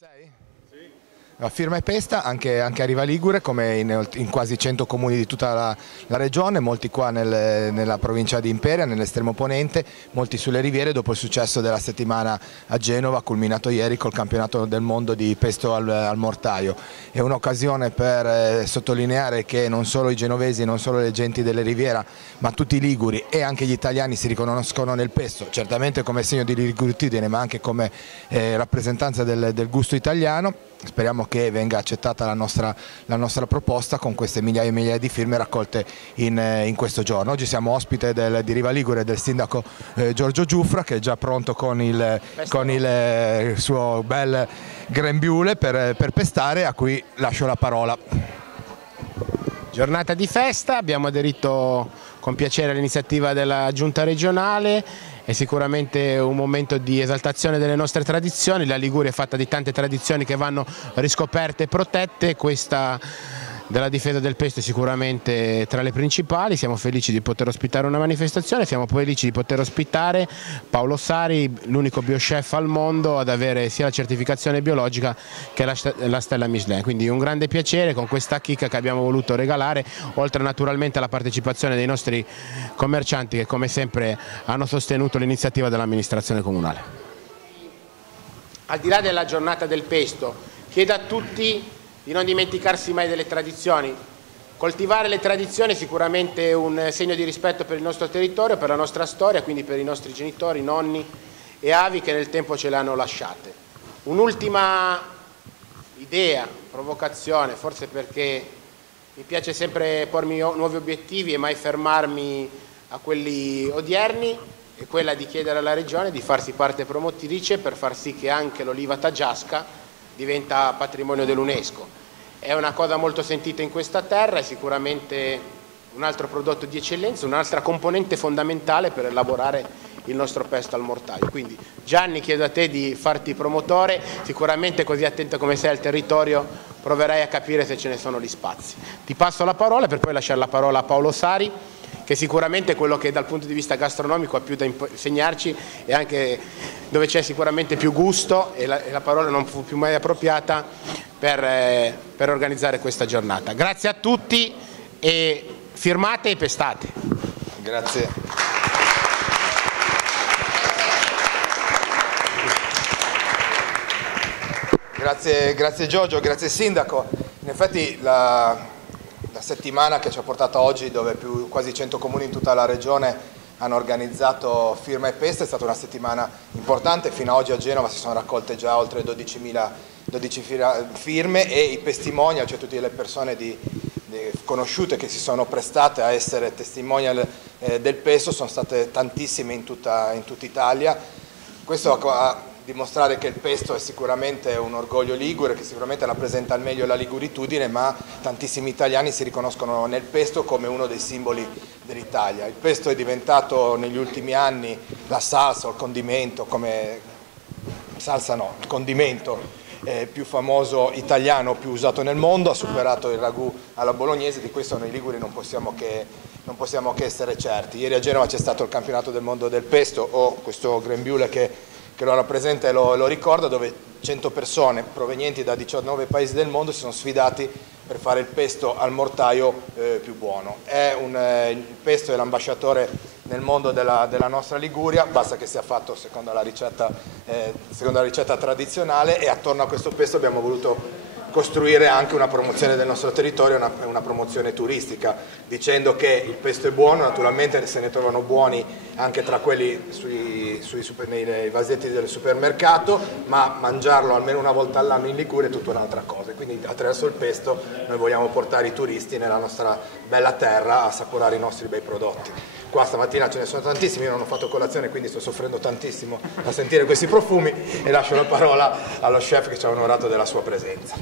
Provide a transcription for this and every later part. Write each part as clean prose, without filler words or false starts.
Sei? La firma è pesta anche a Riva Ligure, come in quasi 100 comuni di tutta la regione, molti qua nella provincia di Imperia, nell'estremo ponente, molti sulle riviere, dopo il successo della settimana a Genova, culminato ieri col campionato del mondo di pesto al mortaio. È un'occasione per sottolineare che non solo i genovesi, non solo le genti delle riviera, ma tutti i liguri e anche gli italiani si riconoscono nel pesto, certamente come segno di ligurtudine, ma anche come rappresentanza del gusto italiano. Speriamo che venga accettata la nostra proposta con queste migliaia e migliaia di firme raccolte in questo giorno. Oggi siamo ospite di Riva Ligure del sindaco Giorgio Giuffra, che è già pronto con il suo bel grembiule per pestare, a cui lascio la parola. Giornata di festa, abbiamo aderito con piacere all'iniziativa della Giunta regionale, è sicuramente un momento di esaltazione delle nostre tradizioni. La Liguria è fatta di tante tradizioni che vanno riscoperte e protette, questa della difesa del pesto è sicuramente tra le principali. Siamo felici di poter ospitare una manifestazione, siamo felici di poter ospitare Paolo Sari, l'unico biochef al mondo ad avere sia la certificazione biologica che la stella Michelin, quindi un grande piacere con questa chicca che abbiamo voluto regalare, oltre naturalmente alla partecipazione dei nostri commercianti che come sempre hanno sostenuto l'iniziativa dell'amministrazione comunale. Al di là della giornata del pesto, chiedo a tutti di non dimenticarsi mai delle tradizioni. Coltivare le tradizioni è sicuramente un segno di rispetto per il nostro territorio, per la nostra storia, quindi per i nostri genitori, nonni e avi che nel tempo ce le hanno lasciate. Un'ultima idea, provocazione, forse perché mi piace sempre pormi nuovi obiettivi e mai fermarmi a quelli odierni, è quella di chiedere alla Regione di farsi parte promotrice per far sì che anche l'oliva taggiasca diventa patrimonio dell'UNESCO. È una cosa molto sentita in questa terra, è sicuramente un altro prodotto di eccellenza, un'altra componente fondamentale per elaborare il nostro pesto al mortaio. Quindi Gianni, chiedo a te di farti promotore, sicuramente così attento come sei al territorio proverai a capire se ce ne sono gli spazi. Ti passo la parola per poi lasciare la parola a Paolo Sari, che sicuramente è quello che dal punto di vista gastronomico ha più da insegnarci e anche dove c'è sicuramente più gusto e la parola non fu più mai appropriata per organizzare questa giornata. Grazie a tutti e firmate e pestate. Grazie. Grazie Giorgio, grazie Sindaco. In effetti la settimana che ci ha portato oggi, dove quasi 100 comuni in tutta la regione hanno organizzato firma e pesta, è stata una settimana importante. Fino ad oggi a Genova si sono raccolte già oltre 12.000 firme e i testimonial, cioè tutte le persone conosciute che si sono prestate a essere testimonial del pesto, sono state tantissime in tutta Italia. Questo a dimostrare che il pesto è sicuramente un orgoglio ligure, che sicuramente rappresenta al meglio la liguritudine, ma tantissimi italiani si riconoscono nel pesto come uno dei simboli dell'Italia. Il pesto è diventato negli ultimi anni la salsa o il condimento, il condimento più famoso italiano, più usato nel mondo, ha superato il ragù alla bolognese, di questo noi liguri non possiamo che essere certi. Ieri a Genova c'è stato il campionato del mondo del pesto, o questo grembiule che lo rappresenta e lo ricorda, dove 100 persone provenienti da 19 paesi del mondo si sono sfidati per fare il pesto al mortaio più buono. Il pesto è l'ambasciatore nel mondo della nostra Liguria, basta che sia fatto secondo la ricetta tradizionale, e attorno a questo pesto abbiamo voluto costruire anche una promozione del nostro territorio, una promozione turistica, dicendo che il pesto è buono, naturalmente se ne trovano buoni anche tra quelli nei vasetti del supermercato, ma mangiarlo almeno una volta all'anno in Liguria è tutta un'altra cosa. Quindi attraverso il pesto noi vogliamo portare i turisti nella nostra bella terra a assaporare i nostri bei prodotti. Qua stamattina ce ne sono tantissimi, io non ho fatto colazione quindi sto soffrendo tantissimo a sentire questi profumi, e lascio la parola allo chef che ci ha onorato della sua presenza.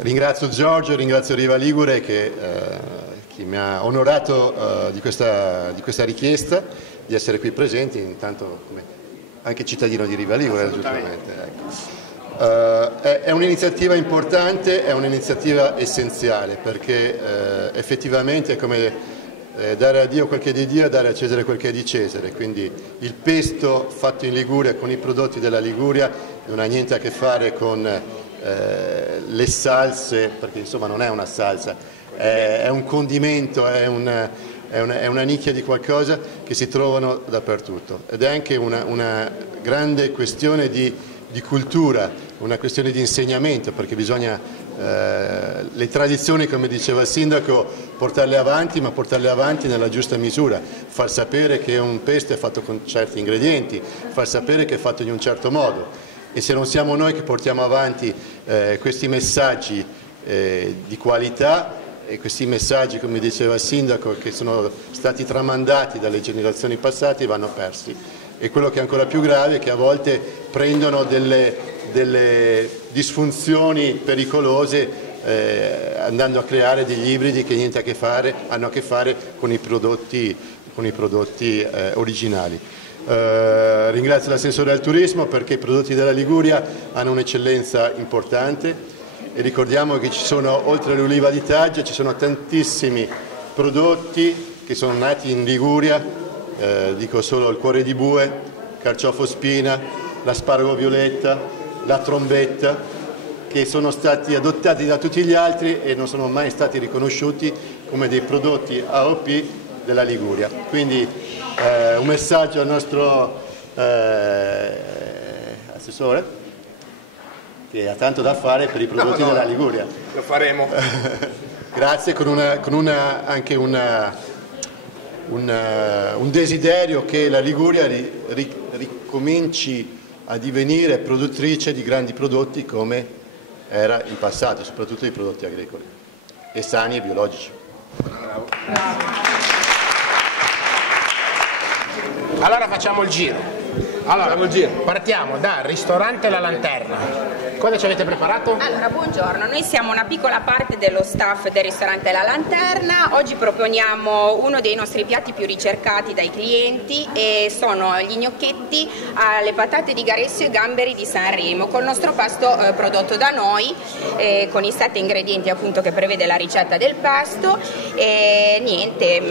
Ringrazio Giorgio, ringrazio Riva Ligure che mi ha onorato di questa richiesta di essere qui presenti, intanto come anche cittadino di Riva Ligure, giustamente. Ecco. È un'iniziativa importante, è un'iniziativa essenziale, perché effettivamente, come dare a Dio quel che è di Dio e dare a Cesare quel che è di Cesare. Quindi il pesto fatto in Liguria con i prodotti della Liguria non ha niente a che fare con le salse, perché insomma non è una salsa, è un condimento, è una nicchia di qualcosa che si trovano dappertutto, ed è anche una grande questione di cultura, una questione di insegnamento, perché bisogna le tradizioni, come diceva il sindaco, portarle avanti, ma portarle avanti nella giusta misura, far sapere che un pesto è fatto con certi ingredienti, far sapere che è fatto in un certo modo. E se non siamo noi che portiamo avanti questi messaggi di qualità, e questi messaggi, come diceva il sindaco, che sono stati tramandati dalle generazioni passate, vanno persi. E quello che è ancora più grave è che a volte prendono delle disfunzioni pericolose andando a creare degli ibridi che niente hanno a che fare con i prodotti originali. Ringrazio l'assessore al turismo perché i prodotti della Liguria hanno un'eccellenza importante. E ricordiamo che ci sono, oltre all'oliva di Taggio, ci sono tantissimi prodotti che sono nati in Liguria, dico solo il cuore di bue, carciofo spina, l'asparago violetta, la trombetta, che sono stati adottati da tutti gli altri e non sono mai stati riconosciuti come dei prodotti AOP della Liguria. Quindi un messaggio al nostro assessore, che ha tanto da fare per i prodotti della Liguria. Lo faremo. Grazie, anche un desiderio che la Liguria ricominci a divenire produttrice di grandi prodotti come era in passato, soprattutto di prodotti agricoli e sani e biologici. Bravo. Allora facciamo il giro. Allora, partiamo dal ristorante La Lanterna. Cosa ci avete preparato? Allora, buongiorno, noi siamo una piccola parte dello staff del ristorante La Lanterna. Oggi proponiamo uno dei nostri piatti più ricercati dai clienti e sono gli gnocchetti alle patate di Garessio e gamberi di Sanremo, col nostro pasto prodotto da noi, con i 7 ingredienti appunto che prevede la ricetta del pasto. E niente,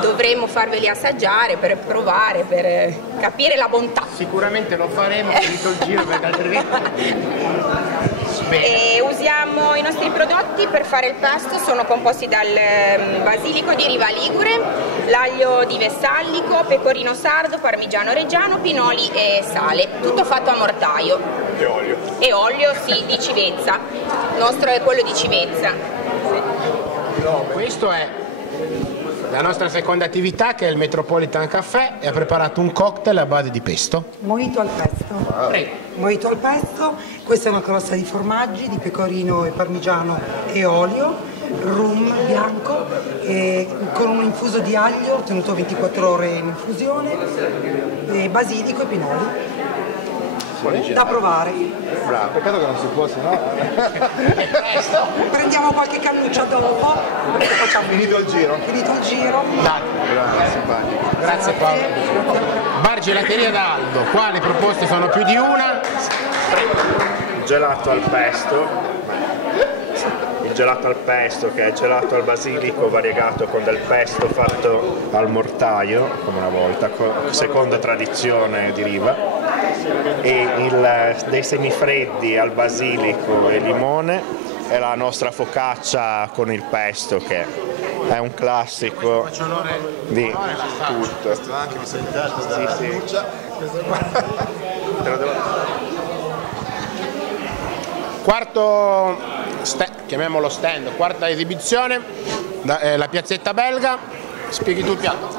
dovremo farveli assaggiare per provare, per capire la bontà. Sicuramente lo faremo, finito il giro, perché altrimenti... E usiamo i nostri prodotti per fare il pasto, sono composti dal basilico di Riva Ligure, l'aglio di Vessallico, pecorino sardo, parmigiano reggiano, pinoli e sale, tutto fatto a mortaio. E olio. E olio, sì, di Civezza, il nostro è quello di Civezza. Questo è la nostra seconda attività, che è il Metropolitan Caffè, e ha preparato un cocktail a base di pesto. Mojito al pesto. Prego. Mojito al pesto, questa è una crosta di formaggi, di pecorino e parmigiano e olio, rum bianco, con un infuso di aglio tenuto 24 ore in infusione, e basilico e pinoli. Da provare. Bravo, peccato che non si può, sennò... Prendiamo qualche cannuccia dopo. Finito il giro. Finito il giro. Grazie Paolo. Bar Gelateria da Aldo, qua le proposte sono più di una. Gelato al pesto. Il gelato al pesto, che è gelato al basilico variegato con del pesto fatto al mortaio, come una volta, seconda tradizione di Riva, e dei semifreddi al basilico e limone, e la nostra focaccia con il pesto, che è un classico di tutto. Anche mi sei dato da Lucia. Quarto, chiamiamolo stand, quarta esibizione, la piazzetta belga. Spieghi tu il piatto.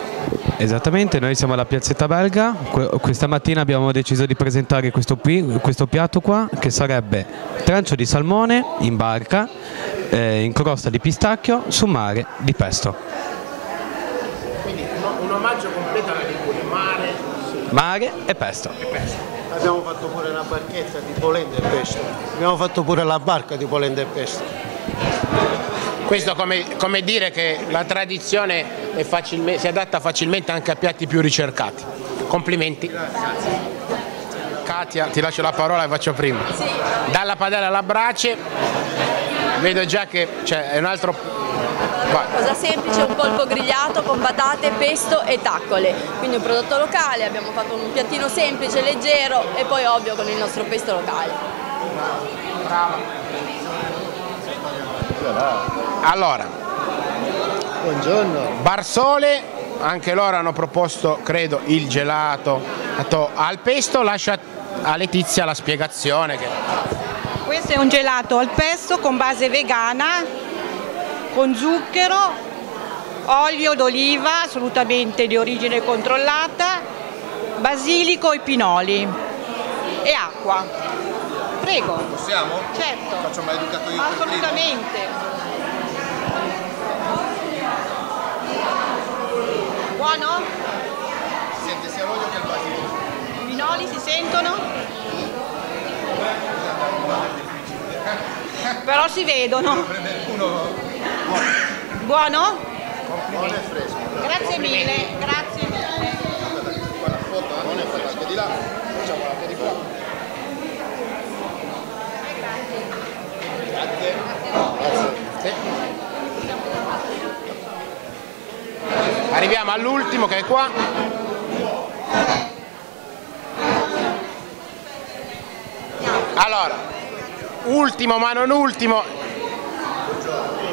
Esattamente, noi siamo alla piazzetta belga. Questa mattina abbiamo deciso di presentare questo piatto qua, che sarebbe trancio di salmone in barca, in crosta di pistacchio su mare di pesto. Quindi un omaggio completo alla Liguria, mare e pesto. Abbiamo fatto pure una barchetta di polenta e pesto. Abbiamo fatto pure la barca di polenta e pesto. Questo come dire che la tradizione si adatta facilmente anche a piatti più ricercati. Complimenti. Katia, ti lascio la parola e faccio prima. Dalla padella alla brace, vedo già che c'è un altro Vai. Cosa semplice, un polpo grigliato con patate, pesto e taccole. Quindi un prodotto locale, abbiamo fatto un piattino semplice, leggero e poi ovvio con il nostro pesto locale. Allora, Buongiorno. Barsole, anche loro hanno proposto, credo, il gelato al pesto. Lascia a Letizia la spiegazione. Questo è un gelato al pesto con base vegana, con zucchero, olio d'oliva assolutamente di origine controllata, basilico e pinoli e acqua. Prego. Possiamo? Certo. Faccio maleducato io per primo? Assolutamente. Buono? Si sente sia l'olio che il basilico. I pinoli si sentono? Però si vedono. Buono? Buono e fresco. Grazie mille, grazie mille. Guarda, foto, non è fresco di là, facciamo anche di qua. Grazie. Arriviamo all'ultimo che è qua. Allora, ultimo ma non ultimo,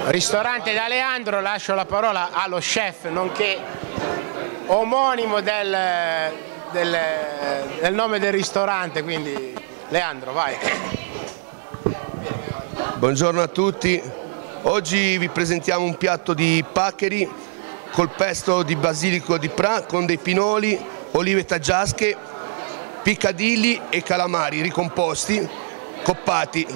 ristorante da Leandro. Lascio la parola allo chef nonché omonimo del nome del ristorante, quindi Leandro, vai. Buongiorno a tutti, oggi vi presentiamo un piatto di paccheri col pesto di basilico di Pra con dei pinoli, olive taggiasche, piccadilli e calamari ricomposti, coppati.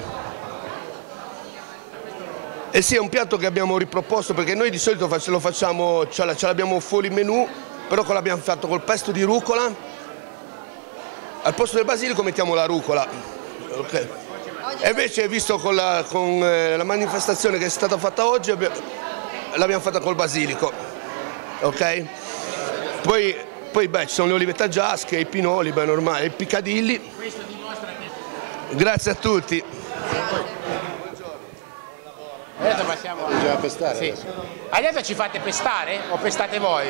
E sì, è un piatto che abbiamo riproposto perché noi di solito lo facciamo, ce l'abbiamo fuori menù, però l'abbiamo fatto col pesto di rucola. Al posto del basilico mettiamo la rucola. Okay. E invece, visto con la manifestazione che è stata fatta oggi, l'abbiamo fatta col basilico. Ok? Poi beh, ci sono le olive taggiasche, i pinoli, beh, normali, i piccadilli. Grazie a tutti. Adesso passiamo Bisogna pestare. Sì. Adesso ci fate pestare o pestate voi?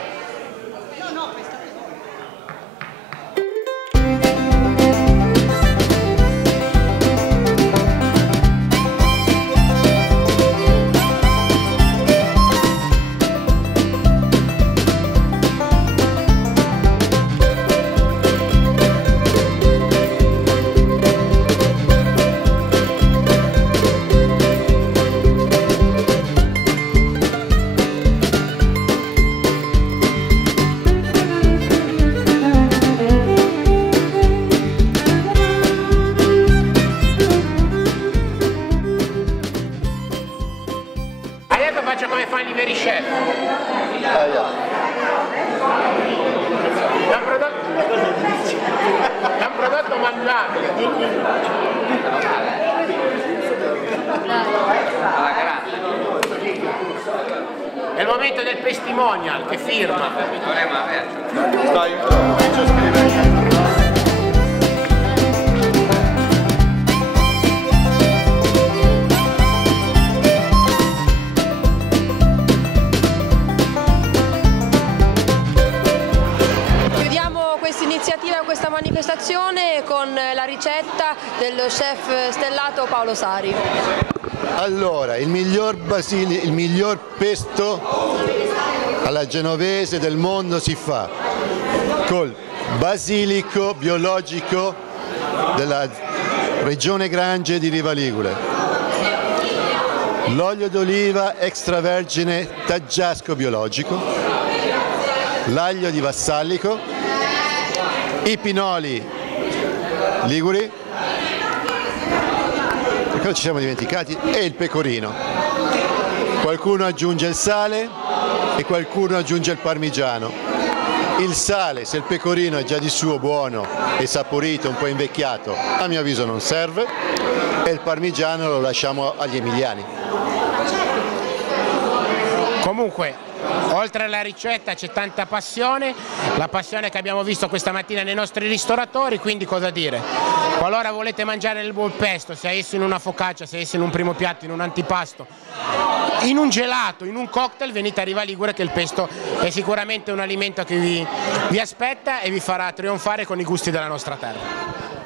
No, pestate. Faccio come fanno i veri chef. È un prodotto mangiabile. È il momento del testimonial che firma. Questa manifestazione con la ricetta dello chef stellato Paolo Sari. Allora, il miglior pesto alla genovese del mondo si fa col basilico biologico della regione Grange di Riva Ligure, l'olio d'oliva extravergine taggiasco biologico, l'aglio di Vassallico, i pinoli liguri, e cosa ci siamo dimenticati? E il pecorino. Qualcuno aggiunge il sale e qualcuno aggiunge il parmigiano. Il sale, se il pecorino è già di suo buono e saporito, un po' invecchiato, a mio avviso non serve, e il parmigiano lo lasciamo agli emiliani. Comunque, oltre alla ricetta c'è tanta passione, la passione che abbiamo visto questa mattina nei nostri ristoratori, quindi cosa dire? Qualora volete mangiare il buon pesto, sia esso in una focaccia, sia esso in un primo piatto, in un antipasto, in un gelato, in un cocktail, venite a Riva Ligure, che il pesto è sicuramente un alimento che vi aspetta e vi farà trionfare con i gusti della nostra terra.